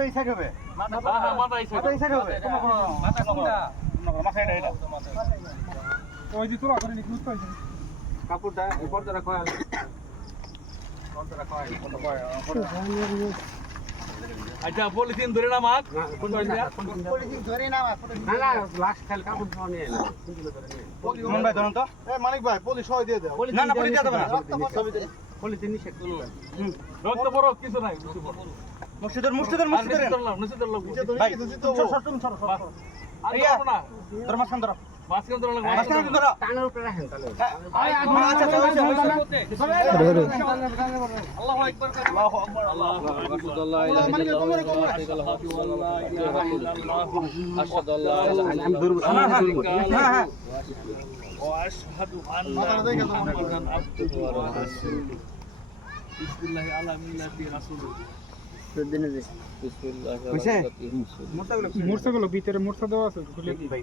এই সাইড হবে। মাথা হবে। মাথা এটা। ওই যে তোলা করে নিকুত পাইছে কাপড়টা এরপর রাখা হয় রাখা হয় আচ্ছা পলিথিন ধরে না মাছ পলিথিন ধরে না না না লাস্ট খেল কাপড় নিয়ে মন ভাই ধরুন তো। মানিক ভাই পুলিশ সবাই দিয়ে দাও। না না যাবে না পলিথিন নিষেধ রক্ত বড় কিছু নাই কিছু বড় মুর্শিদের মুর্শিদের মুর্শিদের ভাই সর সর তুমি সর। সর আর না। ধরো ধরো। واشهد ان محمدا عبده ورسوله بسم الله على ملة رسوله মোর্চাগুলো ভিতরে মোর্চা দেওয়া আছে খুলে কি ভাই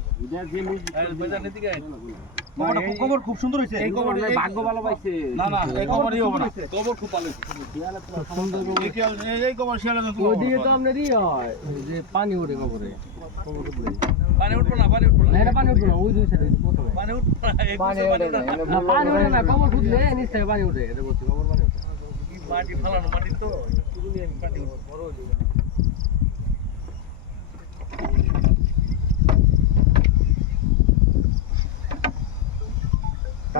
কবর খুব সুন্দর হয়েছে। এই কবর ভাগ্য ভালো পাইছে। না না এই কবর দিও না। কবর খুব ভালো এই কবর শিয়ালে তো আপনারই হয় যে পানি ওঠে কবরে। পানি উঠবো না পানি উঠবো না। এটা পানি উঠবে না ওই দুই সাইডে পানি উঠবো না পানি উঠে না পানি কবর খুঁজলে নিচ থেকে পানি ওঠে এটা বলছি কবর পানি মাটি ফালানো মাটি তো। বড় হয়ে যাবে।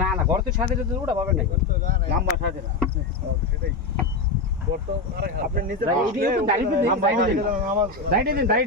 না না আমরা তো সাড়ে তিন ওটা পাবেন না লম্বা একটু দাঁড়িয়ে দিন, দাঁড়িয়ে দিন। দাঁড়িয়ে দিন, দাঁড়িয়ে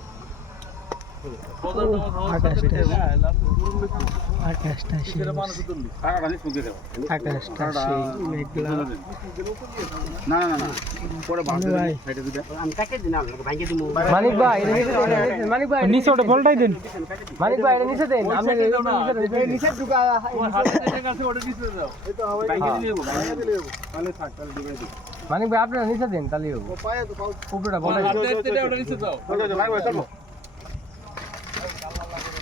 আকাশটা মানিক ভাই মানিক ভাই নিচে ওটা ভোল্টাই দেন মানিক ভাই নিচে দেন মানিক ভাই আপনারা নিচে দেন তাহলে উপরেটা বলাই ওটা নিচে দাও।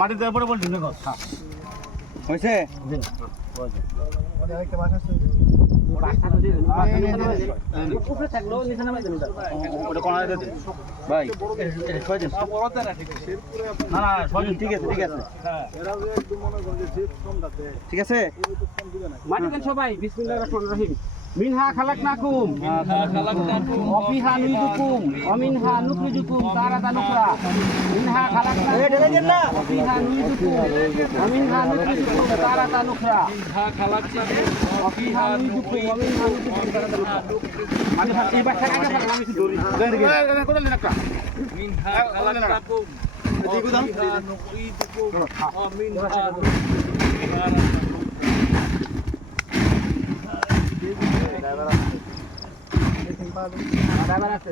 মাটি দেওয়ার পরে বলছি হয়েছে? ভাই না ঠিক আছে ঠিক আছে। ঠিক আছে? মাটি সবাই মিনহা খালাকনাকুম অফিহা নুইদুকুম অমিনহা নুখরিজুকুম তারাতা নুখরা মিনহা খালাকনাকুম অফিহা নুইদুকুম অমিনহা নুখরিজুকুম তারাতা নুখরা অফিহা নুইদুকুম অমিনহা নুখরিজুকুম তারাতা নুখরা মানে এই বাচ্চা কাকে ফেলা আমি দৌড়ি কোদাল দিন একটা? মিনহা খালাকনাকুম অফিহা নুকরিদুকুম অমিনহা ড্রাইভার আছে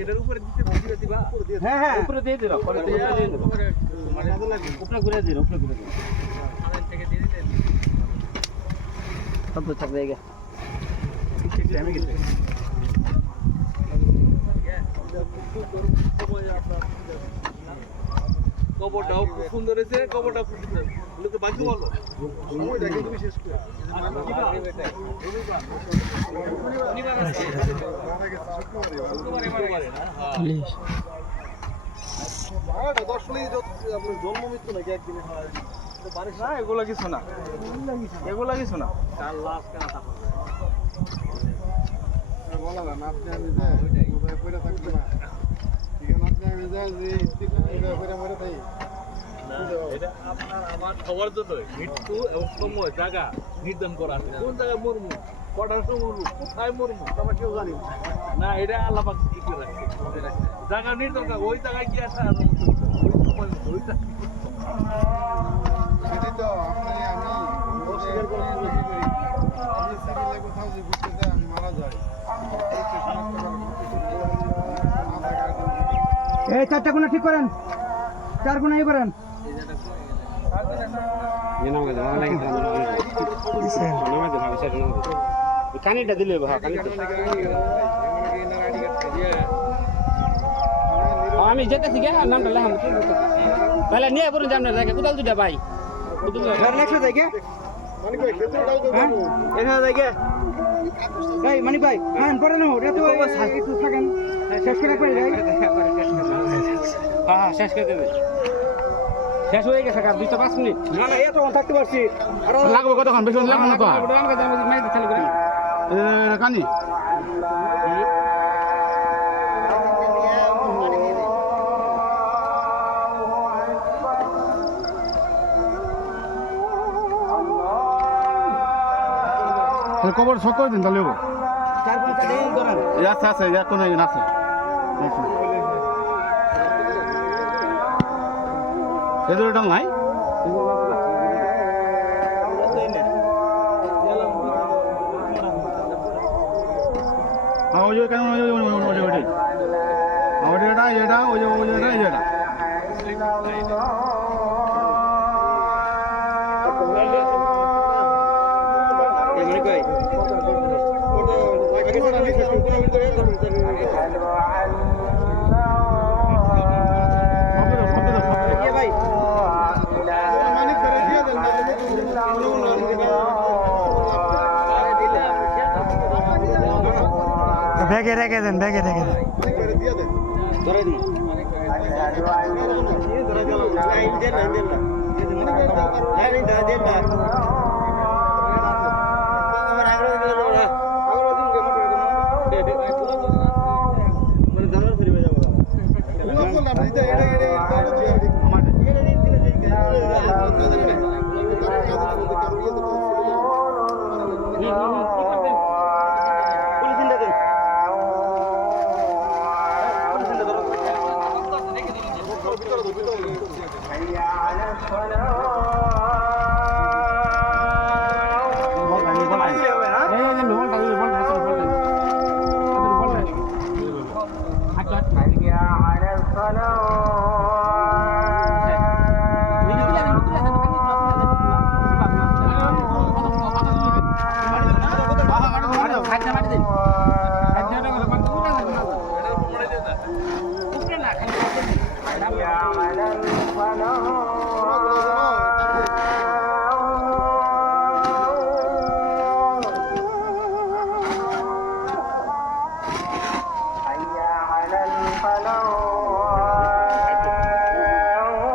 এটার উপরে দিতে দিতে দিবা হ্যাঁ হ্যাঁ উপরে দিয়ে দিল পরে দিয়ে দিয়ে দিল উপরে ঘুরে দিল উপরে ঘুরে দিল থেকে দিয়ে দিতে সব তো চাপ দেগে কবরটাও খুব সুন্দর হয়েছে কবরটাও খুব সুন্দর। লোকে বাকি বলো না এগুলো কিছু না। এগুলো কিছু না। আপনার আমার সবার জন্য মৃত্যু এবং সময়, জায়গা করা আছে। কোন জায়গায় মরমু? কটার সময় মরমু? কোথায় মরমু? আমরা কেউ জানি না। এটা আল্লাহ পাক ঠিক ওই জায়গায় আছে আর ওই ওই জায়গায় এই চারটা কোনা ঠিক করেন। চার কোনা ই করেন কানিটা দিলে কানিটা। আমি যেতেছি গে নামটা লেখাম। তাহলে নিয়ে পড়ুন জামনা জায়গা কোথাও দুটা ভাই হ্যাঁ মানিক ভাই হ্যাঁ করে নাও এটা তো থাকেন। শেষ করে হ্যাঁ হ্যাঁ শেষ করে দেবে। শেষ হয়ে গেছে কাজ দুইটা পাঁচ মিনিট। না না এতক্ষণ থাকতে পারছি। আরও লাগবে কতক্ষণ? বেশি লাগবে না তো? করে কানি কবর সক করে দিন তাহলে চার পাঁচটা দিন আছে আছে কোনো আছে এদের ডাল নাই হ্যাঁ ওই যে কেন ওই যে ওই যে ওই যে ওইটাই হ্যাঁ, ওইটা এটা এটা ওই যে ওই যে এটা এই যে এটা মানিক ভাই সব দাও, সব দাও, সব দাও। ভাই ব্যাগে রেখে দেন ব্যাগে রেখে দেন। ধরে Yeah, madam, one of them.